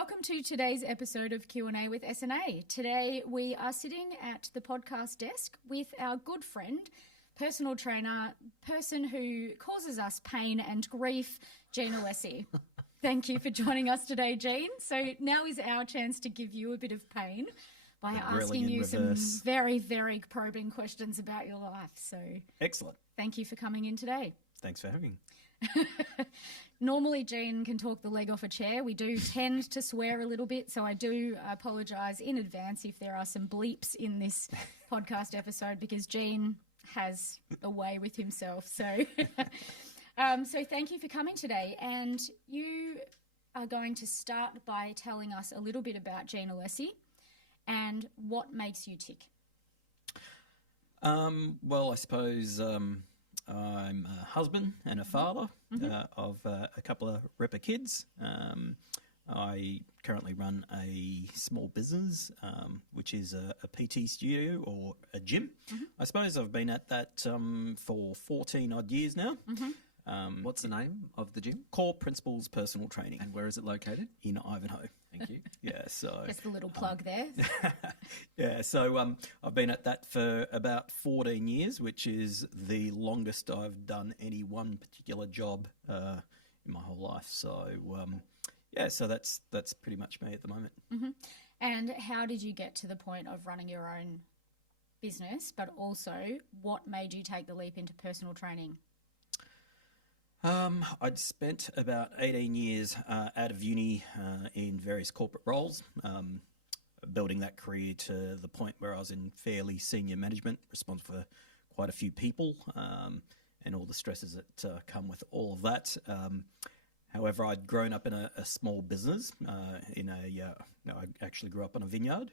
welcome to today's episode of Q&A with S&A. Today we are sitting at the podcast desk with our good friend, personal trainer, person who causes us pain and grief, Jean Alessi. Thank you for joining us today, Jean. So now is our chance to give you a bit of pain by asking you some very, very probing questions about your life. So excellent. Thank you for coming in today. Thanks for having me. Normally, Jean can talk the leg off a chair. We do tend to swear a little bit, so I do apologise in advance if there are some bleeps in this podcast episode because Jean has a way with himself. So, so thank you for coming today. And you are going to start by telling us a little bit about Jean Alessi and what makes you tick. Well, I suppose I'm a husband and a father of a couple of ripper kids. I currently run a small business, which is a PT studio or a gym. I suppose I've been at that for 14 odd years now. What's the name of the gym? Core Principles Personal Training. And where is it located? In Ivanhoe. Thank you. Yeah, so just a little plug there. Yeah, so I've been at that for about 14 years, which is the longest I've done any one particular job in my whole life. So yeah, so that's pretty much me at the moment. And how did you get to the point of running your own business, but also what made you take the leap into personal training? I'd spent about 18 years out of uni in various corporate roles, building that career to the point where I was in fairly senior management, responsible for quite a few people, and all the stresses that come with all of that. However, I'd grown up in a small business. I actually grew up on a vineyard,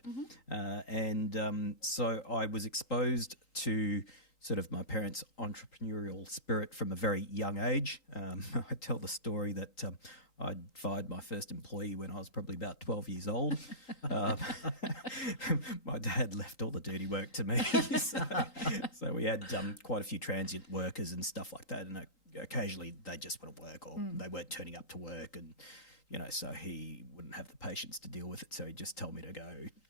and so I was exposed to sort of my parents' entrepreneurial spirit from a very young age. I tell the story that I fired my first employee when I was probably about 12 years old. My dad left all the dirty work to me. So we had quite a few transient workers and stuff like that. And occasionally they just wouldn't work or they weren't turning up to work. And, you know, so he wouldn't have the patience to deal with it. So he'd just tell me to go,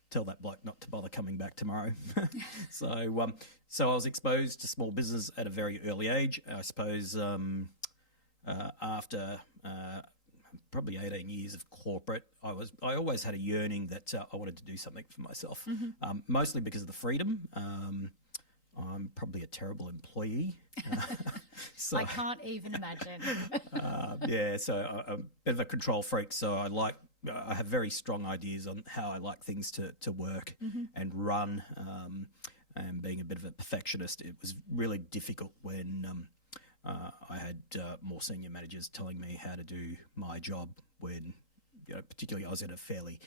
tell that bloke not to bother coming back tomorrow. So I was exposed to small business at a very early age. I suppose after probably 18 years of corporate, I always had a yearning that I wanted to do something for myself, mostly because of the freedom. I'm probably a terrible employee. I can't even imagine. Yeah, so I'm a bit of a control freak, so I have very strong ideas on how I like things to work and run, and being a bit of a perfectionist, it was really difficult when I had more senior managers telling me how to do my job when, you know, particularly I was in a fairly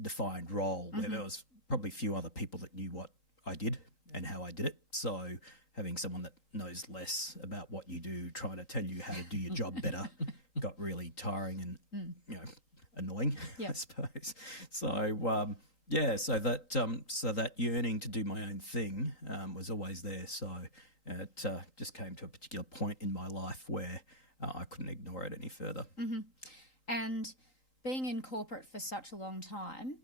defined role where there was probably few other people that knew what I did and how I did it. So having someone that knows less about what you do, trying to tell you how to do your job better, got really tiring and, you know, annoying, I suppose. So, yeah, so that yearning to do my own thing was always there. So it just came to a particular point in my life where I couldn't ignore it any further. And being in corporate for such a long time,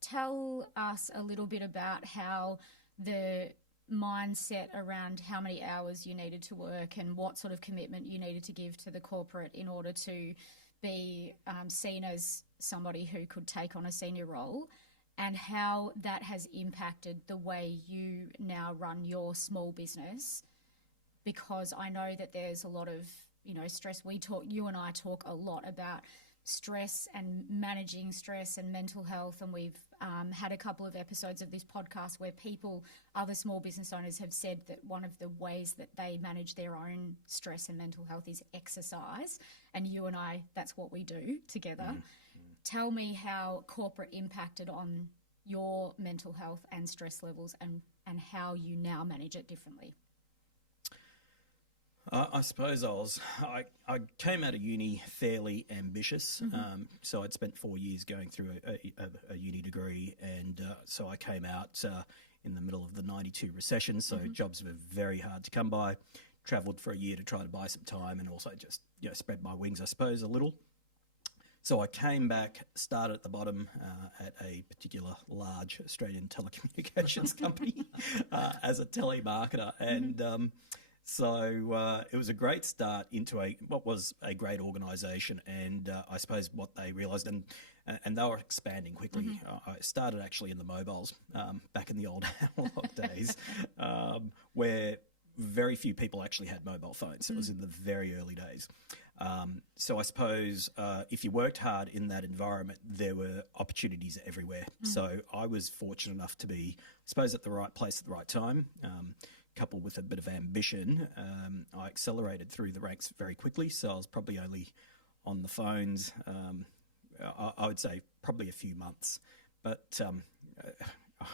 tell us a little bit about how the mindset around how many hours you needed to work and what sort of commitment you needed to give to the corporate in order to be seen as somebody who could take on a senior role, and how that has impacted the way you now run your small business. Because I know that there's a lot of, you know, stress. You and I talk a lot about stress and managing stress and mental health, and we've had a couple of episodes of this podcast where other small business owners have said that one of the ways that they manage their own stress and mental health is exercise, and you and I, that's what we do together. Tell me how corporate impacted on your mental health and stress levels, and how you now manage it differently. I suppose I came out of uni fairly ambitious. So I'd spent 4 years going through a uni degree, and so I came out in the middle of the 92 recession, so jobs were very hard to come by. Travelled for a year to try to buy some time, and also just, you know, spread my wings, I suppose, a little. So I came back, started at the bottom at a particular large Australian telecommunications company as a telemarketer. And so it was a great start into what was a great organisation. And I suppose what they realised, and they were expanding quickly. I started actually in the mobiles back in the old analog days where very few people actually had mobile phones. It was in the very early days. So I suppose if you worked hard in that environment, there were opportunities everywhere. So I was fortunate enough to be, I suppose, at the right place at the right time. Coupled with a bit of ambition, I accelerated through the ranks very quickly. So I was probably only on the phones, I would say probably a few months. But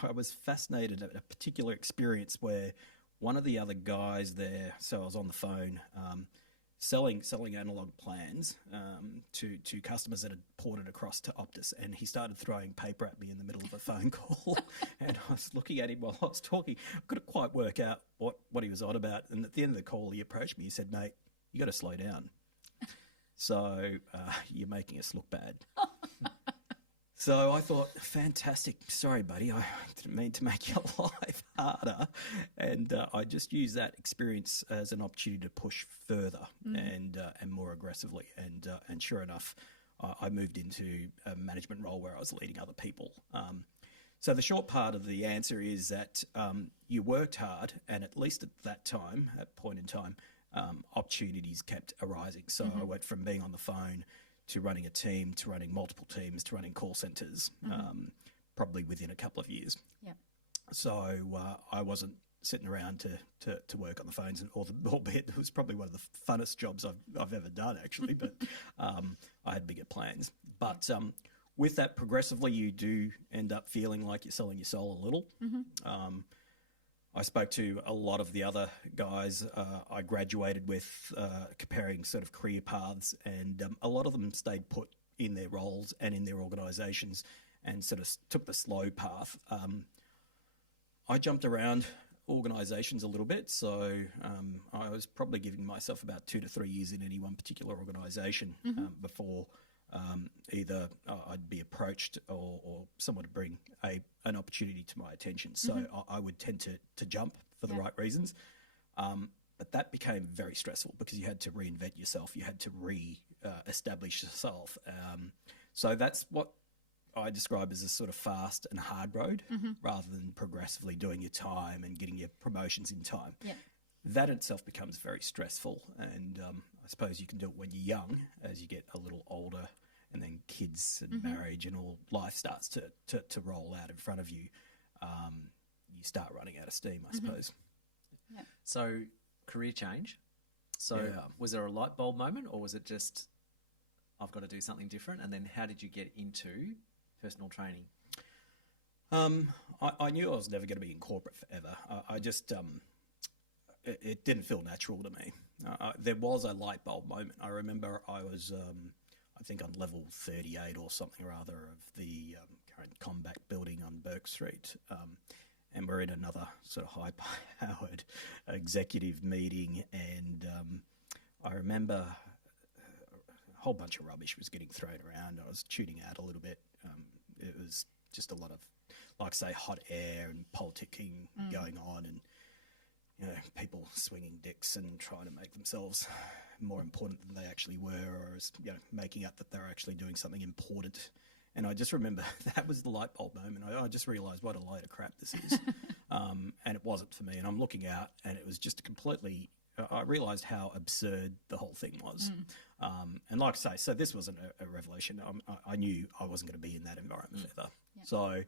I was fascinated at a particular experience where one of the other guys there, so I was on the phone, selling analog plans to customers that had ported across to Optus, and he started throwing paper at me in the middle of a phone call. And I was looking at him while I was talking. I couldn't quite work out what he was on about. And at the end of the call, he approached me. He said, "Mate, you got to slow down. So you're making us look bad." So I thought, fantastic. Sorry, buddy. I didn't mean to make your life harder. And I just used that experience as an opportunity to push further and more aggressively. And sure enough, I moved into a management role where I was leading other people. So the short part of the answer is that you worked hard, and at least at that point in time, opportunities kept arising. So I went from being on the phone to running a team, to running multiple teams, to running call centres, probably within a couple of years. Yep. So I wasn't sitting around to work on the phones, and albeit it was probably one of the funnest jobs I've ever done, actually, but I had bigger plans. But with that, progressively, you do end up feeling like you're selling your soul a little. I spoke to a lot of the other guys I graduated with, comparing sort of career paths, and a lot of them stayed put in their roles and in their organisations and sort of took the slow path. I jumped around organisations a little bit, so I was probably giving myself about 2 to 3 years in any one particular organisation before either I'd be approached or someone would bring an opportunity to my attention. So I would tend to jump for the right reasons. But that became very stressful because you had to reinvent yourself. You had to establish yourself. So that's what I describe as a sort of fast and hard road rather than progressively doing your time and getting your promotions in time. Yep. That in itself becomes very stressful. And I suppose you can do it when you're young. As you get a little older, and then kids and marriage and all life starts to roll out in front of you, you start running out of steam, I suppose. Yeah. So career change. So was there a light bulb moment, or was it just, I've got to do something different? And then how did you get into personal training? I knew I was never going to be in corporate forever. I just, it didn't feel natural to me. There was a light bulb moment. I remember I was, I think on level 38 or something or other of the current combat building on Burke Street. And we're in another sort of high-powered executive meeting. And I remember a whole bunch of rubbish was getting thrown around. I was tuning out a little bit. It was just a lot of, like say, hot air and politicking going on, and people swinging dicks and trying to make themselves more important than they actually were, or making up that they're actually doing something important. And I just remember that was the light bulb moment. I just realised what a load of crap this is. And it wasn't for me. And I'm looking out, and it was just completely, I realised how absurd the whole thing was. And like I say, so this wasn't a revelation. I knew I wasn't going to be in that environment ever. Yep. So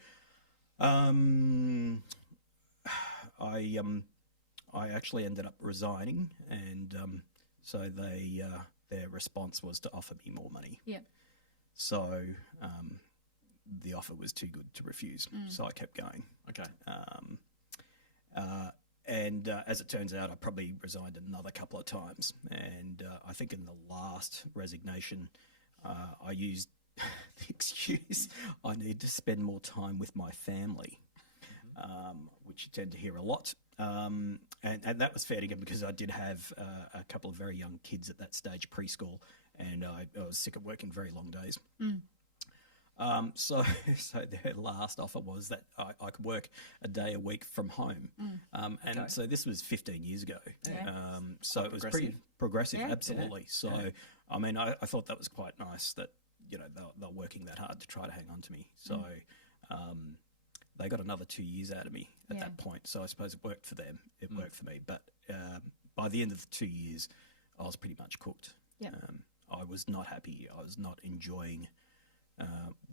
I actually ended up resigning, and so their response was to offer me more money. Yep. So the offer was too good to refuse, so I kept going. Okay. And as it turns out, I probably resigned another couple of times. And I think in the last resignation, I used the excuse I need to spend more time with my family, which you tend to hear a lot. And that was fair to get because I did have a couple of very young kids at that stage, preschool, and I was sick of working very long days. So their last offer was that I could work a day a week from home. And so this was 15 years ago. So it was pretty progressive, absolutely. So, I mean, I thought that was quite nice that, they're working that hard to try to hang on to me. So they got another 2 years out of me at that point. So I suppose it worked for them. It worked for me. But by the end of the 2 years, I was pretty much cooked. I was not happy. I was not enjoying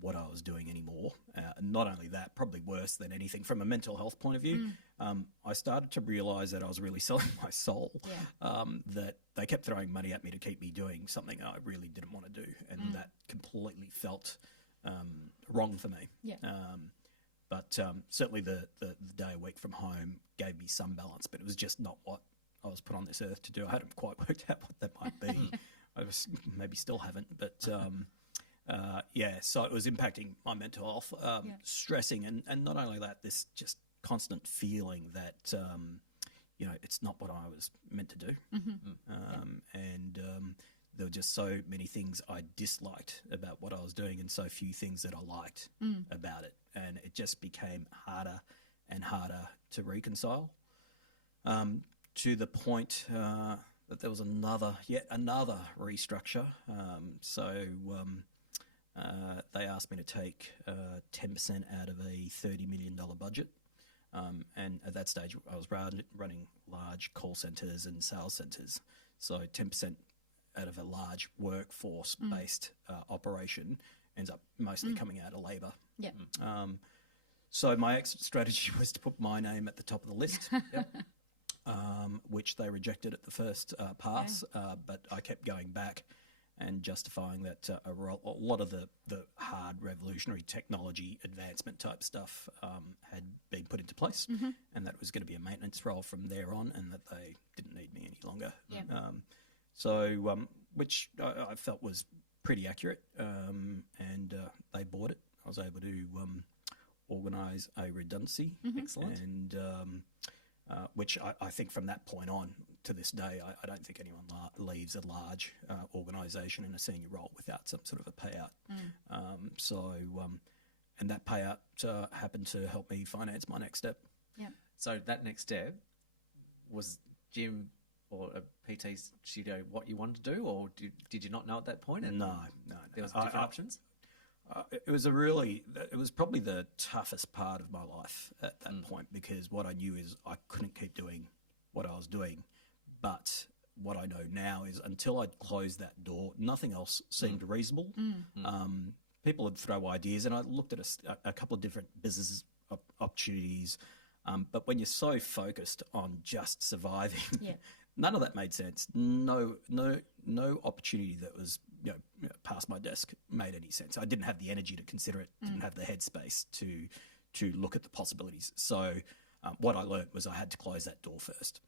what I was doing anymore. And not only that, probably worse than anything from a mental health point of view, I started to realise that I was really selling my soul, that they kept throwing money at me to keep me doing something I really didn't want to do, and that completely felt wrong for me. But certainly the day a week from home gave me some balance, but it was just not what I was put on this earth to do. I hadn't quite worked out what that might be. Maybe still haven't, but... so it was impacting my mental health, stressing, and not only that, this just constant feeling that, it's not what I was meant to do. And there were just so many things I disliked about what I was doing and so few things that I liked about it. And it just became harder and harder to reconcile, to the point that there was yet another restructure. They asked me to take 10% out of a $30 million budget. And at that stage, I was running large call centres and sales centres. So 10% out of a large workforce-based operation ends up mostly coming out of labour. So my exit strategy was to put my name at the top of the list, which they rejected at the first pass, but I kept going back and justifying that a lot of the hard revolutionary technology advancement type stuff had been put into place, and that was going to be a maintenance role from there on, and that they didn't need me any longer. Which I felt was pretty accurate, and they bought it. I was able to organise a redundancy. Excellent. And which I think from that point on to this day, I don't think anyone leaves a large organisation in a senior role without some sort of a payout. And that payout happened to help me finance my next step. So that next step was gym or a PT studio what you wanted to do, or did you not know at that point? And no. There was different options? It was probably the toughest part of my life at that point, because what I knew is I couldn't keep doing what I was doing. But what I know now is until I'd closed that door, nothing else seemed reasonable. People would throw ideas, and I looked at a couple of different business opportunities. But when you're so focused on just surviving, none of that made sense. No opportunity that was past my desk made any sense. I didn't have the energy to consider it. Didn't have the headspace to look at the possibilities. So what I learnt was I had to close that door first.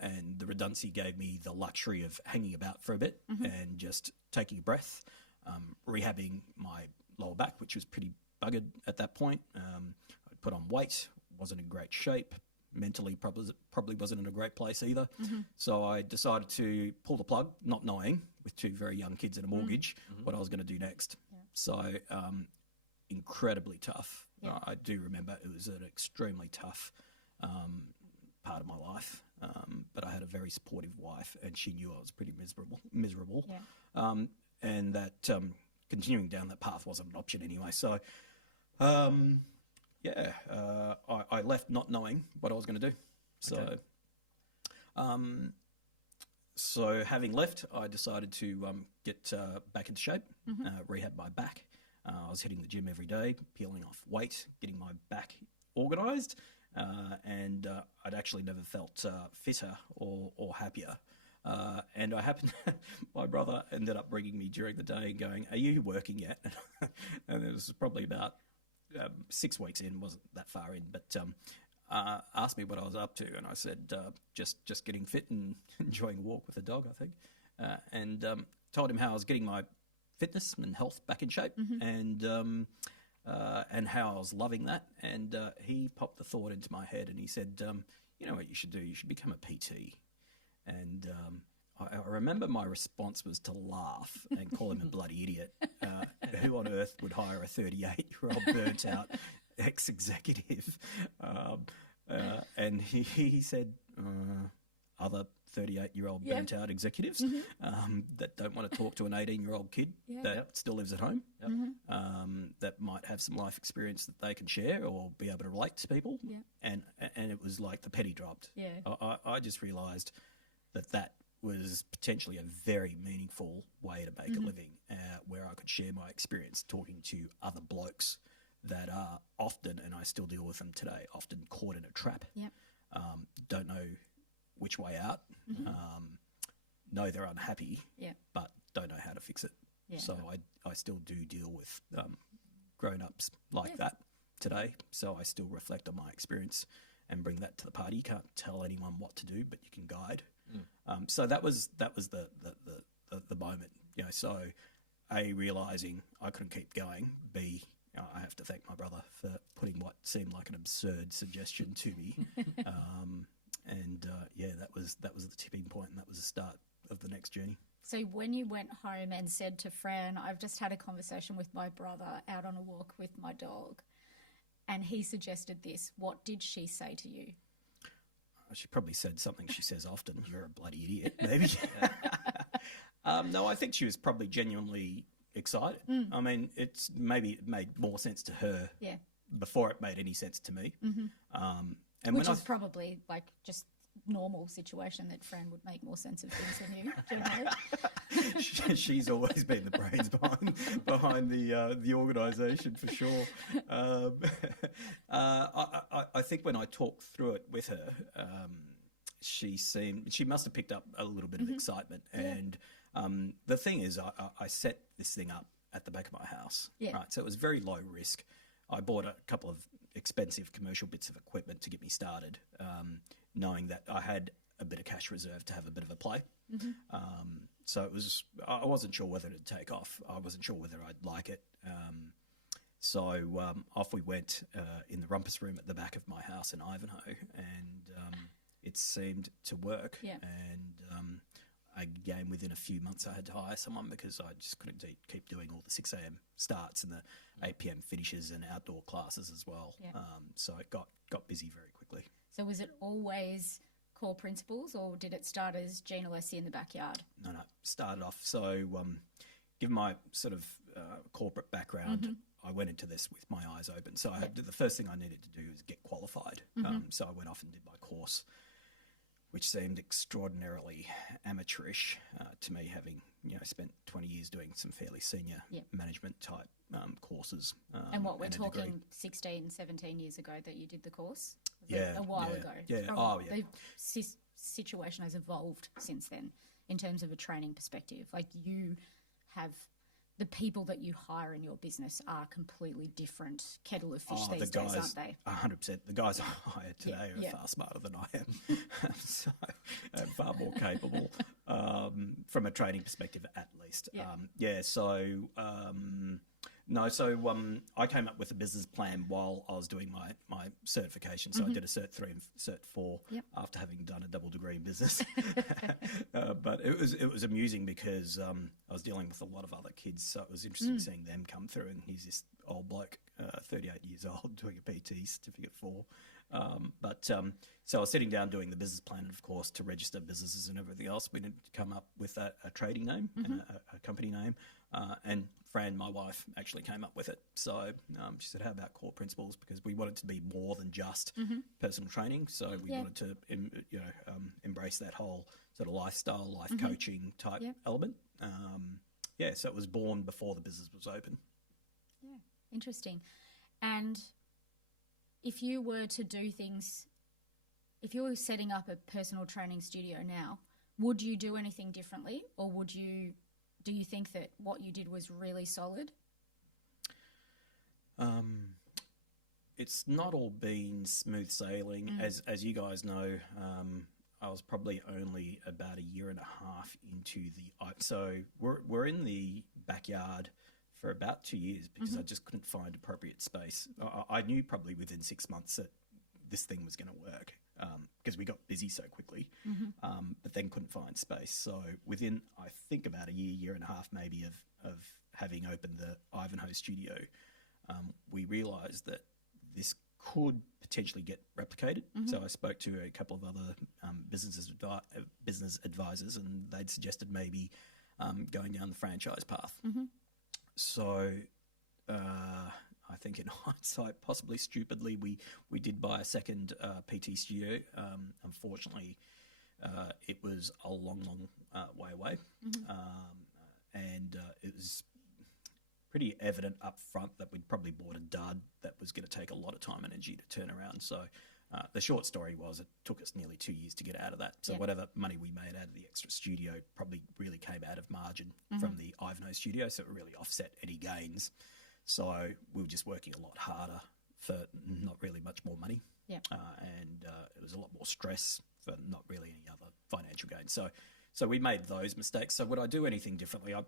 And the redundancy gave me the luxury of hanging about for a bit and just taking a breath, rehabbing my lower back, which was pretty buggered at that point. I put on weight, wasn't in great shape. Mentally probably wasn't in a great place either. So I decided to pull the plug, not knowing, with two very young kids and a mortgage, what I was going to do next. So incredibly tough. I do remember it was an extremely tough part of my life, but I had a very supportive wife, and she knew I was pretty miserable. And that continuing down that path wasn't an option anyway. So I left not knowing what I was going to do. So, so having left, I decided to get back into shape, rehab my back. I was hitting the gym every day, peeling off weight, getting my back organised, and I'd actually never felt fitter or happier. And I happened, my brother ended up ringing me during the day and going, "Are you working yet?" And it was probably about 6 weeks in, wasn't that far in, but asked me what I was up to, and I said just getting fit and enjoying a walk with the dog, I think, and told him how I was getting my fitness and health back in shape, and how I was loving that, and he popped the thought into my head, and he said, "You know what you should do? You should become a PT." And I remember my response was to laugh and call him a bloody idiot. Who on earth would hire a 38-year-old burnt out ex-executive? And he said, other 38-year-old burnt out executives that don't want to talk to an 18-year-old kid that still lives at home, that might have some life experience that they can share or be able to relate to people. And it was like the penny dropped. I just realised that was potentially a very meaningful way to make a living, where I could share my experience talking to other blokes that are often, and I still deal with them today, often caught in a trap. Don't know which way out, know they're unhappy, but don't know how to fix it. So I still do deal with grown-ups like that today. So I still reflect on my experience and bring that to the party. You can't tell anyone what to do, but you can guide. So that was the moment. You know, so A, realising I couldn't keep going. B, I have to thank my brother for putting what seemed like an absurd suggestion to me. That was the tipping point, and that was the start of the next journey. So when you went home and said to Fran, I've just had a conversation with my brother out on a walk with my dog, and he suggested this, what did she say to you? She probably said something she says often, you're a bloody idiot, maybe. No, I think she was probably genuinely excited. I mean, maybe it made more sense to her before it made any sense to me. And which is probably like just normal situation that Fran would make more sense of things than you, generally. She's always been the brains behind the organisation, for sure. I think when I talked through it with her, she must have picked up a little bit of excitement. And the thing is, I set this thing up at the back of my house, right? So it was very low risk. I bought a couple of expensive commercial bits of equipment to get me started, knowing that I had a bit of cash reserve to have a bit of a play. So I wasn't sure whether it'd take off. I wasn't sure whether I'd like it. So off we went in the rumpus room at the back of my house in Ivanhoe, and it seemed to work. And again, within a few months, I had to hire someone because I just couldn't keep doing all the 6 a.m. starts and the 8 p.m. finishes and outdoor classes as well. So it got busy very quickly. So was it always core principles, or did it start as Gene Alessi in the backyard? No, started off. So given my sort of corporate background, I went into this with my eyes open. So the first thing I needed to do was get qualified. So I went off and did my course, which seemed extraordinarily amateurish to me, having spent 20 years doing some fairly senior management type courses. And what, we're talking 16, 17 years ago that you did the course? A while ago. The situation has evolved since then in terms of a training perspective. Like, you have the people that you hire in your business are completely different kettle of fish these days, aren't they? 100%. The guys I hire today are far smarter than I am, so far more capable from a training perspective, at least. So I came up with a business plan while I was doing my certification. So I did a Cert 3 and Cert 4 after having done a double degree in business. But it was amusing because I was dealing with a lot of other kids, so it was interesting seeing them come through. And he's this old bloke, 38 years old, doing a PT Certificate 4. So I was sitting down doing the business plan, and of course, to register businesses and everything else, we needed to come up with a trading name and a company name. And Fran, my wife, actually came up with it. So she said, how about core principles? Because we wanted to be more than just personal training. So we wanted to embrace that whole sort of lifestyle, life coaching type element. So it was born before the business was open. Yeah, interesting. And if you were to do things, if you were setting up a personal training studio now, would you do anything differently, or do you think that what you did was really solid? It's not all been smooth sailing. As you guys know, I was probably only about a year and a half into so we're in the backyard for about 2 years because I just couldn't find appropriate space. I knew probably within 6 months that this thing was going to work because we got busy so quickly, but then couldn't find space. So within, I think, about a year and a half maybe of having opened the Ivanhoe studio, we realised that this could potentially get replicated. So I spoke to a couple of other business advisors, and they'd suggested maybe going down the franchise path. So I think in hindsight, possibly stupidly, we did buy a second PT studio. Unfortunately, it was a long way away, and it was pretty evident up front that we'd probably bought a dud that was going to take a lot of time and energy to turn around. So the short story was it took us nearly 2 years to get out of that. So whatever money we made out of the extra studio probably really came out of margin from the Ivanhoe studio, so it really offset any gains. So we were just working a lot harder for not really much more money. And it was a lot more stress for not really any other financial gain. So we made those mistakes. So would I do anything differently? I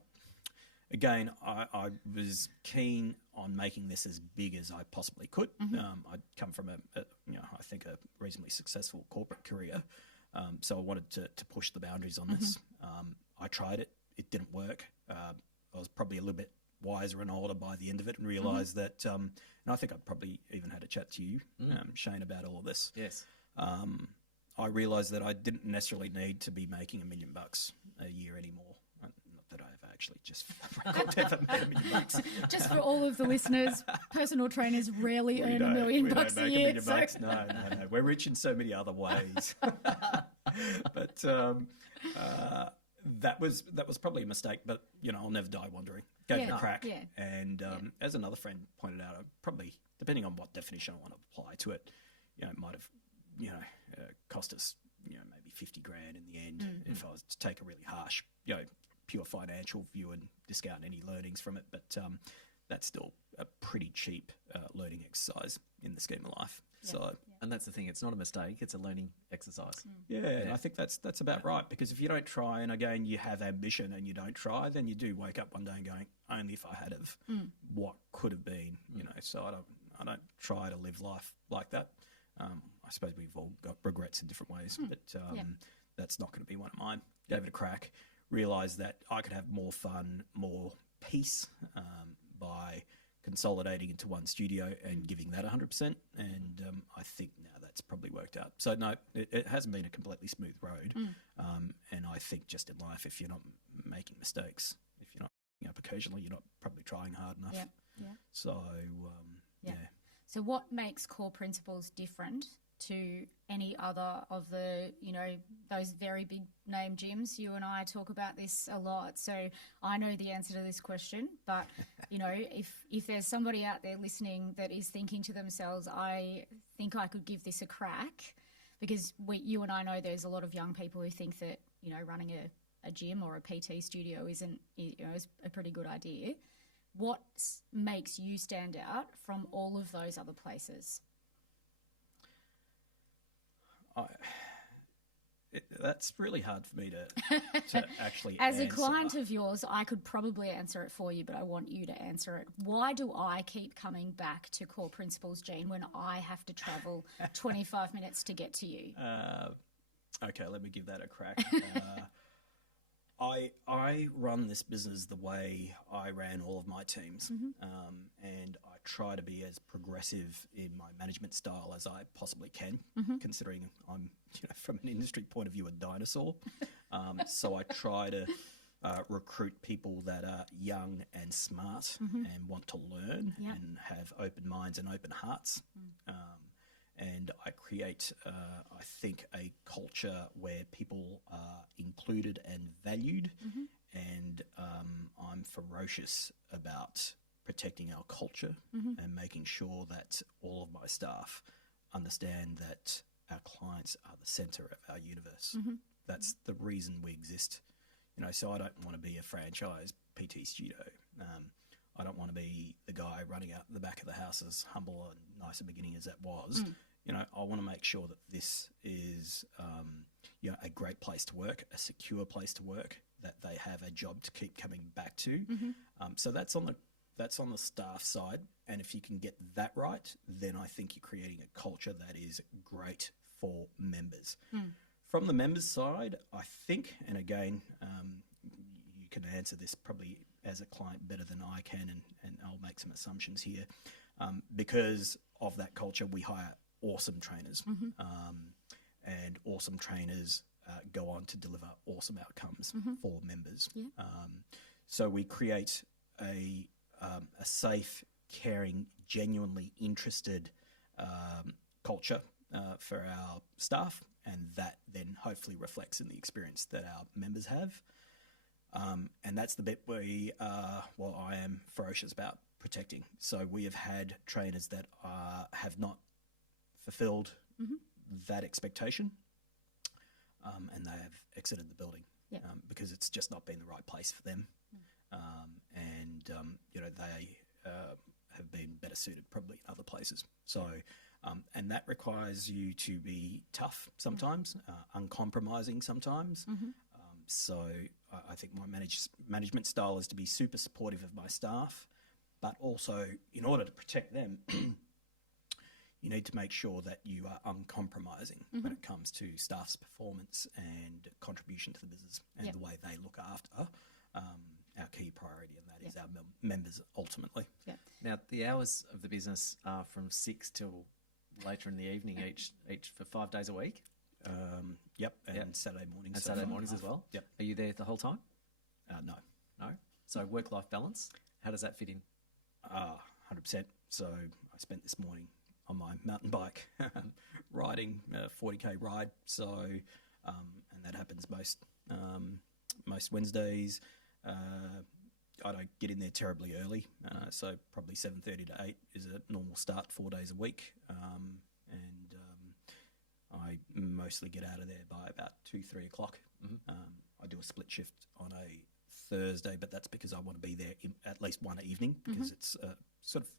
was keen on making this as big as I possibly could. I'd come from I think a reasonably successful corporate career. So I wanted to push the boundaries on this. I tried it. It didn't work. I was probably a little bit wiser and older by the end of it and realised that, and I think I probably even had a chat to you, Shane, about all of this. Yes. I realised that I didn't necessarily need to be making $1 million a year anymore. Not that I've actually just ever made $1 million. Just for all of the listeners, personal trainers rarely earn $1 million a year. No. We're rich in so many other ways. But that was probably a mistake. But I'll never die wondering. Gave it a crack. Yeah. And as another friend pointed out, probably depending on what definition I want to apply to it, it might have cost us maybe $50,000 in the end if I was to take a really harsh pure financial view and discount any learnings from it. But that's still a pretty cheap learning exercise in the scheme of life. So, and that's the thing, it's not a mistake, it's a learning exercise. And I think that's about right, because if you don't try, and again you have ambition and you don't try, then you do wake up one day and going, only if I had of what could have been, so I don't try to live life like that. I suppose we've all got regrets in different ways, but that's not going to be one of mine. Gave it a crack, realised that I could have more fun, more peace by consolidating into one studio and giving that 100%. And I think now that's probably worked out. So no, it hasn't been a completely smooth road. And I think just in life, if you're not making mistakes, if you're not up occasionally, you're not probably trying hard enough. So, So what makes Core Principles different to any other of the, those very big name gyms? You and I talk about this a lot, so I know the answer to this question. But, if there's somebody out there listening that is thinking to themselves, I think I could give this a crack, because you and I know there's a lot of young people who think that, running a gym or a PT studio isn't, is a pretty good idea. What makes you stand out from all of those other places? That's really hard for me to actually As answer. a client of yours, I could probably answer it for you, but I want you to answer it. Why do I keep coming back to Core Principles, Jean, when I have to travel 25 minutes to get to you? Okay, let me give that a crack. I run this business the way I ran all of my teams, and I try to be as progressive in my management style as I possibly can, considering I'm, from an industry point of view, a dinosaur. So I try to recruit people that are young and smart and want to learn and have open minds and open hearts. And I create, I think, a culture where people are included and valued. And I'm ferocious about protecting our culture and making sure that all of my staff understand that our clients are the centre of our universe. That's the reason we exist. So I don't want to be a franchise PT studio. I don't want to be the guy running out the back of the house, as humble and nice a beginning as that was. I want to make sure that this is, a great place to work, a secure place to work, that they have a job to keep coming back to. So that's on that's on the staff side. And if you can get that right, then I think you're creating a culture that is great for members. From the members' side, I think, and again, you can answer this probably as a client better than I can, and I'll make some assumptions here. Because of that culture, we hire awesome trainers, and awesome trainers go on to deliver awesome outcomes for members. So we create a safe, caring, genuinely interested culture for our staff, and that then hopefully reflects in the experience that our members have. And that's the bit I am ferocious about protecting. So we have had trainers that have not fulfilled that expectation, and they have exited the building because it's just not been the right place for them. They have been better suited probably in other places. So, and that requires you to be tough sometimes, uncompromising sometimes. So I think my management style is to be super supportive of my staff, but also in order to protect them, you need to make sure that you are uncompromising when it comes to staff's performance and contribution to the business and the way they look after our key priority, and that is our members ultimately. Now, the hours of the business are from 6 till later in the evening each for 5 days a week? And Saturday mornings. And Saturday mornings as well? Yep. Are you there the whole time? No. No? So work-life balance, how does that fit in? 100%. So I spent this morning on my mountain bike riding a 40k ride. So, and that happens most Wednesdays. I don't get in there terribly early, so probably 7:30 to 8 is a normal start 4 days a week. I mostly get out of there by about 2-3 o'clock. I do a split shift on a Thursday, but that's because I want to be there at least one evening, because it's sort of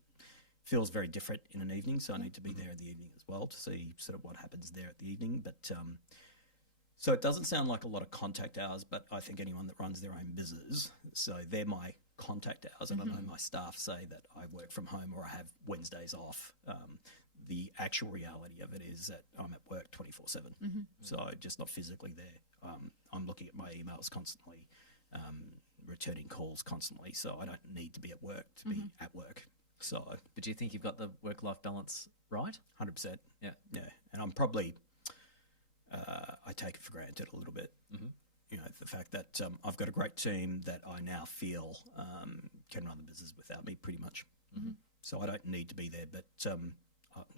feels very different in an evening. So I need to be there in the evening as well to see sort of what happens there at the evening. But so it doesn't sound like a lot of contact hours, but I think anyone that runs their own business, so they're my contact hours. And I know my staff say that I work from home or I have Wednesdays off. The actual reality of it is that I'm at work 24/7. So just not physically there. I'm looking at my emails constantly, returning calls constantly. So I don't need to be at work to be at work. So, but do you think you've got the work-life balance right? 100%. Yeah. And I'm probably, I take it for granted a little bit. You know, the fact that I've got a great team that I now feel can run the business without me pretty much. So I don't need to be there, but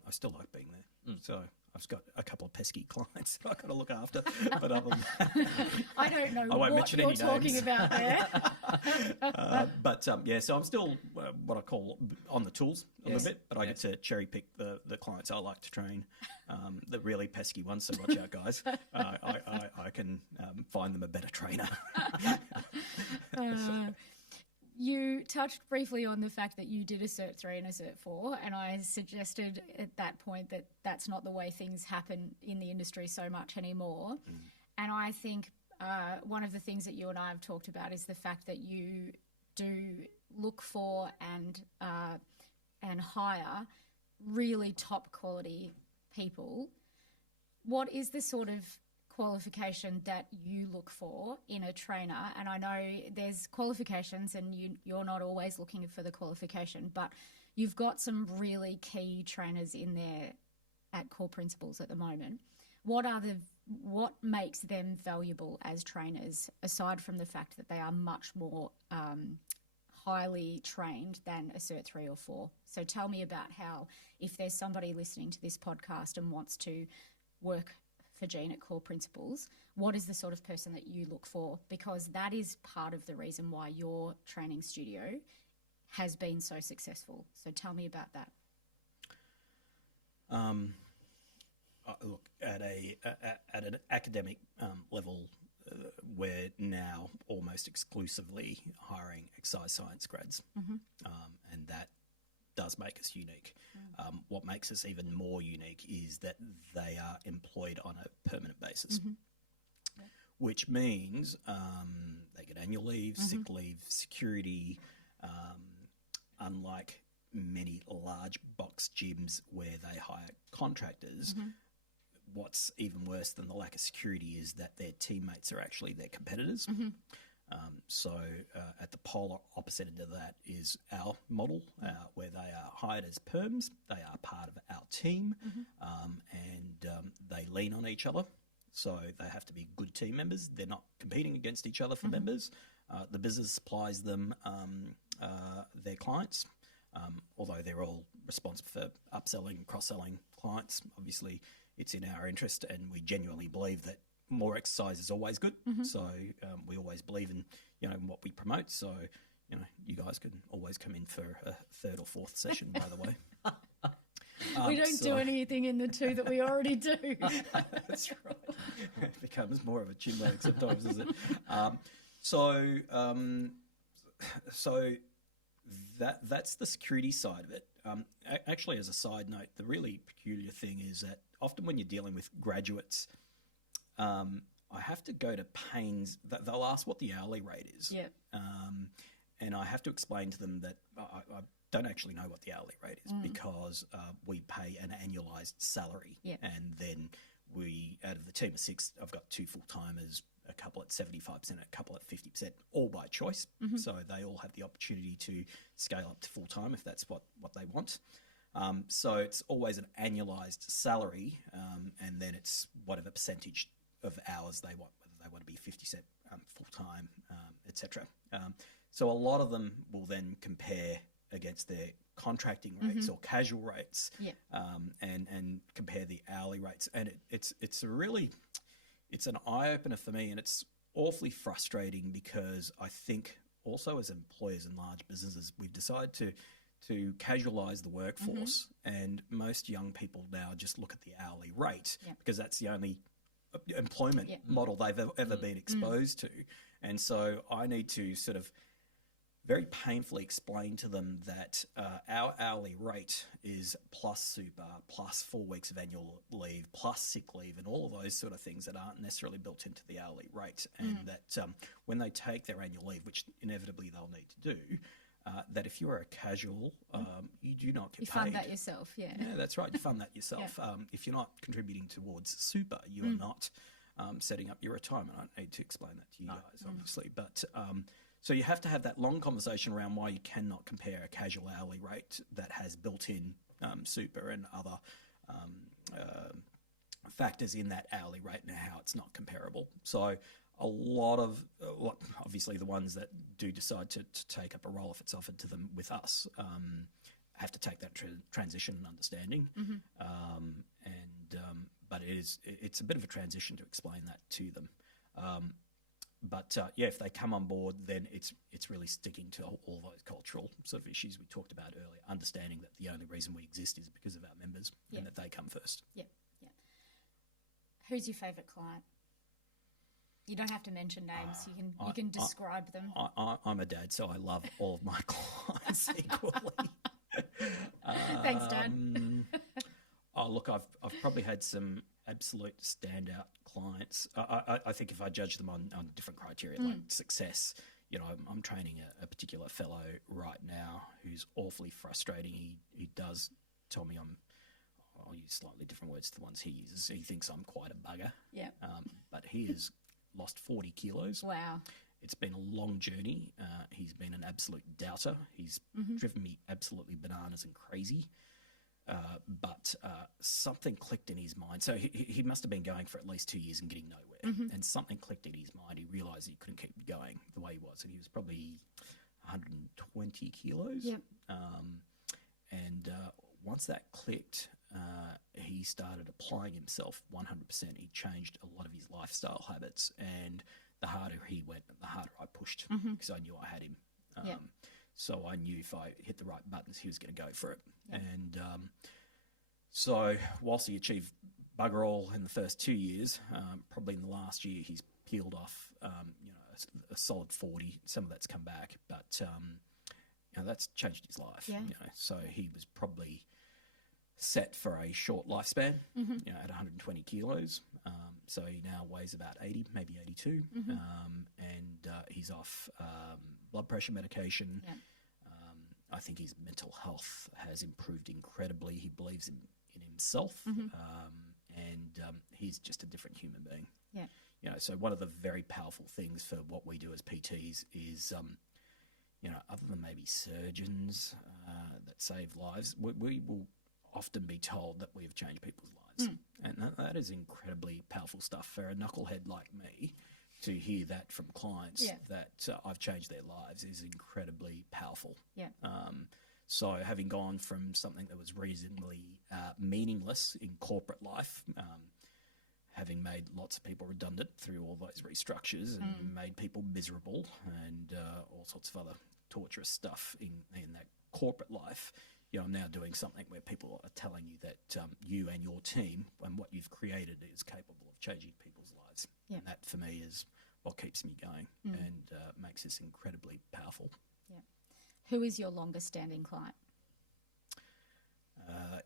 I still like being there. So I've got a couple of pesky clients that I've got to look after. But other than that, I don't know I won't what mention you're any talking names. about there. So I'm still what I call on the tools a little bit, but I get to cherry pick the clients I like to train, the really pesky ones. So watch out, guys. I can find them a better trainer. You touched briefly on the fact that you did a Cert 3 and a Cert 4, and I suggested at that point that that's not the way things happen in the industry so much anymore. And I think one of the things that you and I have talked about is the fact that you do look for and hire really top quality people. What is the sort of qualification that you look for in a trainer? And I know there's qualifications and you're not always looking for the qualification, but you've got some really key trainers in there at Core Principles at the moment. What makes them valuable as trainers, aside from the fact that they are much more highly trained than a Cert 3 or 4? So tell me about how, if there's somebody listening to this podcast and wants to work for Jean at Core Principles, what is the sort of person that you look for? Because that is part of the reason why your training studio has been so successful. So tell me about that. Look, at an academic level, we're now almost exclusively hiring exercise science grads, and that does make us unique. What makes us even more unique is that they are employed on a permanent basis, which means they get annual leave, sick leave, security, unlike many large box gyms where they hire contractors, what's even worse than the lack of security is that their teammates are actually their competitors. So at the polar opposite end of that is our model, where they are hired as perms, they are part of our team, and they lean on each other. So they have to be good team members. They're not competing against each other for members. The business supplies them their clients, although they're all responsible for upselling, cross-selling clients. Obviously, it's in our interest, and we genuinely believe that more exercise is always good. So we always believe in what we promote. So you guys can always come in for a third or fourth session, by the way. We don't do anything in the two that we already do. That's right. It becomes more of a chin wag sometimes, isn't it? So that's the security side of it. Actually, as a side note, the really peculiar thing is that often when you're dealing with graduates, I have to go to pains that they'll ask what the hourly rate is. Yep. And I have to explain to them that I don't actually know what the hourly rate is because we pay an annualised salary. Yep. And then we, out of the team of 6, I've got 2 full-timers, a couple at 75%, a couple at 50%, all by choice. So they all have the opportunity to scale up to full-time if that's what they want. So it's always an annualised salary, and then it's whatever percentage of hours they want, whether they want to be 50% full-time, etc. So a lot of them will then compare against their contracting rates or casual rates, and compare the hourly rates. And it's an eye-opener for me, and it's awfully frustrating because I think also as employers in large businesses, we've decided to casualise the workforce, and most young people now just look at the hourly rate because that's the only employment model they've ever been exposed to. And so I need to sort of very painfully explain to them that our hourly rate is plus super, plus 4 weeks of annual leave, plus sick leave, and all of those sort of things that aren't necessarily built into the hourly rate. And that when they take their annual leave, which inevitably they'll need to do, that if you're a casual, you do not get paid. You fund that yourself, Yeah, that's right. You fund that yourself. If you're not contributing towards super, you are not setting up your retirement. I don't need to explain that to you guys, obviously. But so you have to have that long conversation around why you cannot compare a casual hourly rate that has built-in super and other factors in that hourly rate and how it's not comparable. So a lot of, obviously the ones that do decide to take up a role if it's offered to them with us, have to take that transition and understanding. But it's a bit of a transition to explain that to them. But if they come on board, then it's really sticking to all those cultural sort of issues we talked about earlier, understanding that the only reason we exist is because of our members and that they come first. Who's your favourite client? You don't have to mention names. You can describe them. I'm a dad, so I love all of my clients equally. Thanks, Dad. Look, I've probably had some absolute standout clients. I think if I judge them on different criteria, like success, I'm training a particular fellow right now who's awfully frustrating. He does tell me I'll use slightly different words to the ones he uses. He thinks I'm quite a bugger. Yeah. But he has lost 40 kilos. Wow. It's been a long journey. He's been an absolute doubter. He's driven me absolutely bananas and crazy. But something clicked in his mind. So he must have been going for at least 2 years and getting nowhere. And something clicked in his mind. He realised he couldn't keep going the way he was. And he was probably 120 kilos. Yep. And once that clicked, he started applying himself 100%. He changed a lot of his lifestyle habits. And the harder he went, the harder I pushed because I knew I had him. So I knew if I hit the right buttons, he was going to go for it. And so whilst he achieved bugger all in the first 2 years, probably in the last year he's peeled off, a solid 40. Some of that's come back, but that's changed his life. So he was probably set for a short lifespan, at 120 kilos. So he now weighs about 80, maybe 82, and he's off blood pressure medication. I think his mental health has improved incredibly. He believes in himself, and he's just a different human being. Yeah. You know, so one of the very powerful things for what we do as PTs is, you know, other than maybe surgeons that save lives, we will often be told that we have changed people's lives. And that is incredibly powerful stuff for a knucklehead like me. To hear that from clients that I've changed their lives is incredibly powerful. Yeah. So having gone from something that was reasonably meaningless in corporate life, having made lots of people redundant through all those restructures and made people miserable and all sorts of other torturous stuff in that corporate life, you know, I'm now doing something where people are telling you that you and your team and what you've created is capable of changing people's lives. Yeah. And that for me is what keeps me going and makes this incredibly powerful. Yeah. Who is your longest standing client?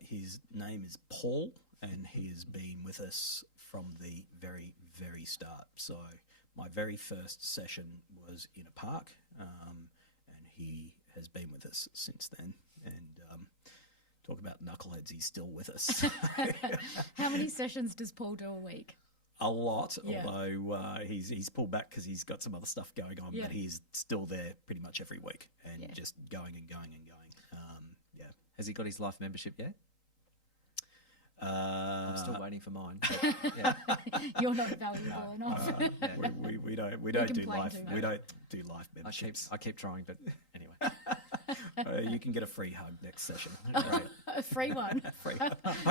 His name is Paul, and he has been with us from the very, very start. So my very first session was in a park, and he has been with us since then. And talk about knuckleheads, he's still with us. How many sessions does Paul do a week? A lot, although he's pulled back because he's got some other stuff going on, but he's still there pretty much every week and just going and going and going. Has he got his life membership yet? I'm still waiting for mine. You're not valuable enough. We don't do life memberships. I keep trying, but anyway. You can get a free hug next session. Right. A free one.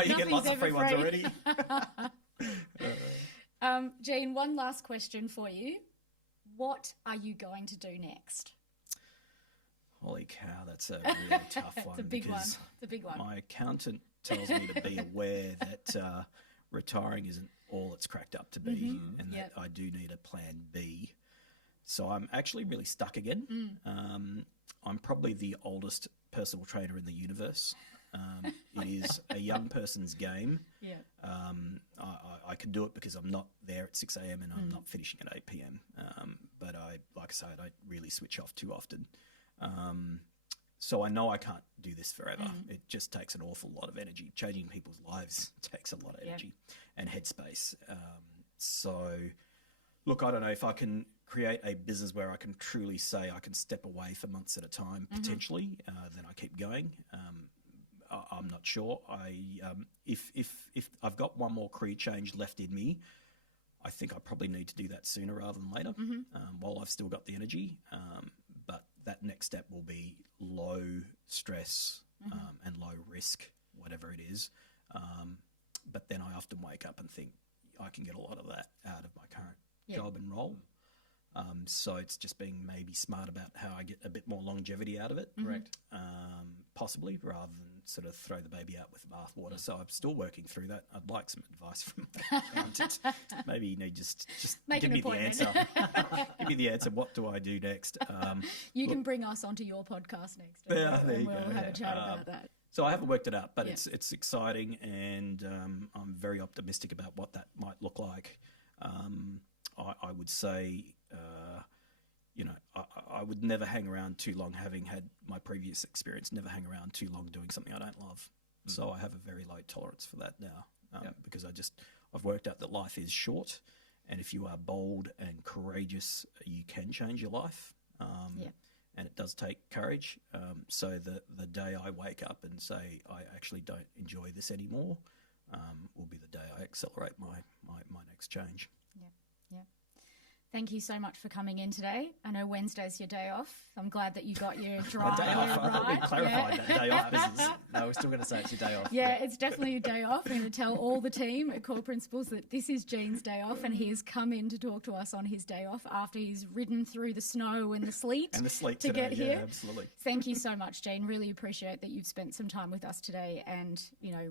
You get lots of free ones already. Jean, one last question for you. What are you going to do next? Holy cow, that's a really tough one. It's a big one. It's a big one. My accountant tells me to be aware that retiring isn't all it's cracked up to be, and that I do need a plan B. So I'm actually really stuck again. I'm probably the oldest personal trainer in the universe. It is a young person's game. Yeah. I can do it because I'm not there at 6 a.m. and I'm not finishing at 8 p.m. But like I say, I don't really switch off too often. So I know I can't do this forever. It just takes an awful lot of energy. Changing people's lives takes a lot of energy and headspace. So, look, I don't know if I can create a business where I can truly say I can step away for months at a time, potentially, then I keep going. I'm not sure. If I've got one more career change left in me, I think I probably need to do that sooner rather than later, while I've still got the energy. But that next step will be low stress and low risk, whatever it is. But then I often wake up and think I can get a lot of that out of my current job and role. So it's just being maybe smart about how I get a bit more longevity out of it. Correct. Possibly, rather than sort of throw the baby out with the bathwater. So I'm still working through that. I'd like some advice from my accountant. Maybe you need just give me the answer. Give me the answer. What do I do next? You can bring us onto your podcast next. There you go. We'll have a chat about that. So I haven't worked it out, but it's exciting, and I'm very optimistic about what that might look like. I would say, I would never hang around too long, having had my previous experience, never hang around too long doing something I don't love. So I have a very low tolerance for that now, because I've worked out that life is short, and if you are bold and courageous, you can change your life. And it does take courage. So the day I wake up and say, I actually don't enjoy this anymore, will be the day I accelerate my next change. Yeah. Thank you so much for coming in today. I know Wednesday's your day off. I'm glad that you got your drive day off. I thought we clarified that day off business. No, we're still going to say it's your day off. Yeah, it's definitely your day off. I'm going to tell all the team at Core Principles that this is Jean's day off, and he has come in to talk to us on his day off after he's ridden through the snow and the sleet to today, get here. Yeah, absolutely. Thank you so much, Jean. Really appreciate that you've spent some time with us today, and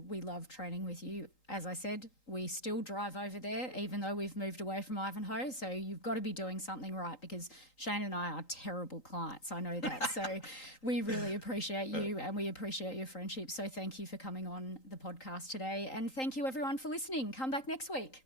we love training with you. As I said, we still drive over there, even though we've moved away from Ivanhoe. So you've got to be doing something right, because Shane and I are terrible clients. I know that. So we really appreciate you, and we appreciate your friendship. So thank you for coming on the podcast today. And thank you, everyone, for listening. Come back next week.